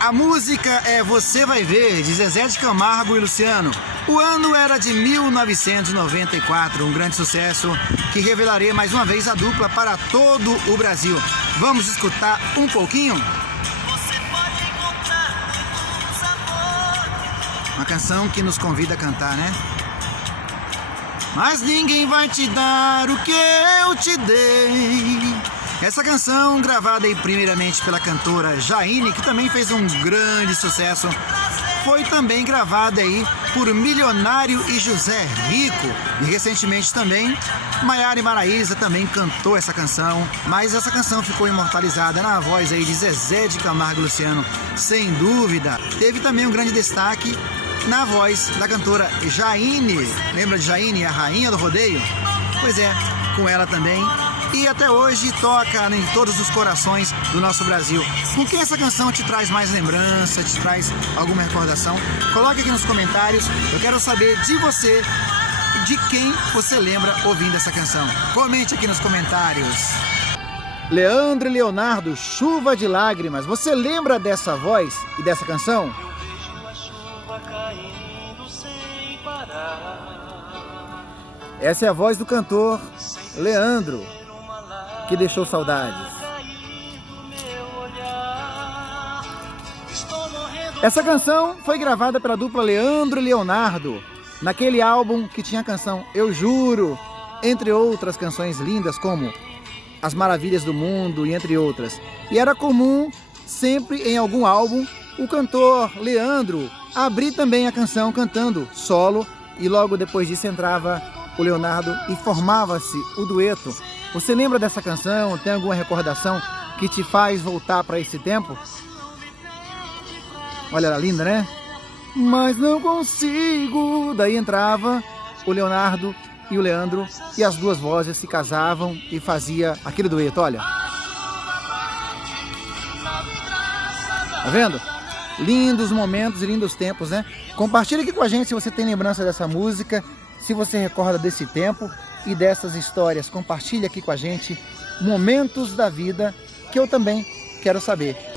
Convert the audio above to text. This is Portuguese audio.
A música é Você Vai Ver, de Zezé de Camargo e Luciano. O ano era de 1994, um grande sucesso que revelaria mais uma vez a dupla para todo o Brasil. Vamos escutar um pouquinho? Uma canção que nos convida a cantar, né? Mas ninguém vai te dar o que eu te dei. Essa canção, gravada aí primeiramente pela cantora Jaine, que também fez um grande sucesso, foi também gravada aí por Milionário e José Rico. E recentemente também, Maiara e Maraísa também cantou essa canção, mas essa canção ficou imortalizada na voz aí de Zezé de Camargo e Luciano, sem dúvida. Teve também um grande destaque na voz da cantora Jaine. Lembra de Jaine, a rainha do rodeio? Pois é, com ela também. E até hoje toca em todos os corações do nosso Brasil. Com quem essa canção te traz mais lembrança, te traz alguma recordação? Coloque aqui nos comentários. Eu quero saber de você, de quem você lembra ouvindo essa canção. Comente aqui nos comentários. Leandro e Leonardo, Chuva de Lágrimas. Você lembra dessa voz e dessa canção? Essa é a voz do cantor Leandro, que deixou saudades. Essa canção foi gravada pela dupla Leandro e Leonardo, naquele álbum que tinha a canção Eu Juro, entre outras canções lindas como As Maravilhas do Mundo e entre outras. E era comum, sempre em algum álbum, o cantor Leandro abrir também a canção cantando solo, e logo depois disso entrava o Leonardo e formava-se o dueto. Você lembra dessa canção? Tem alguma recordação que te faz voltar para esse tempo? Olha, ela linda, né? Mas não consigo. Daí entrava o Leonardo e o Leandro e as duas vozes se casavam e fazia aquele dueto, olha. Tá vendo? Lindos momentos e lindos tempos, né? Compartilhe aqui com a gente se você tem lembrança dessa música, se você recorda desse tempo e dessas histórias. Compartilhe aqui com a gente momentos da vida que eu também quero saber.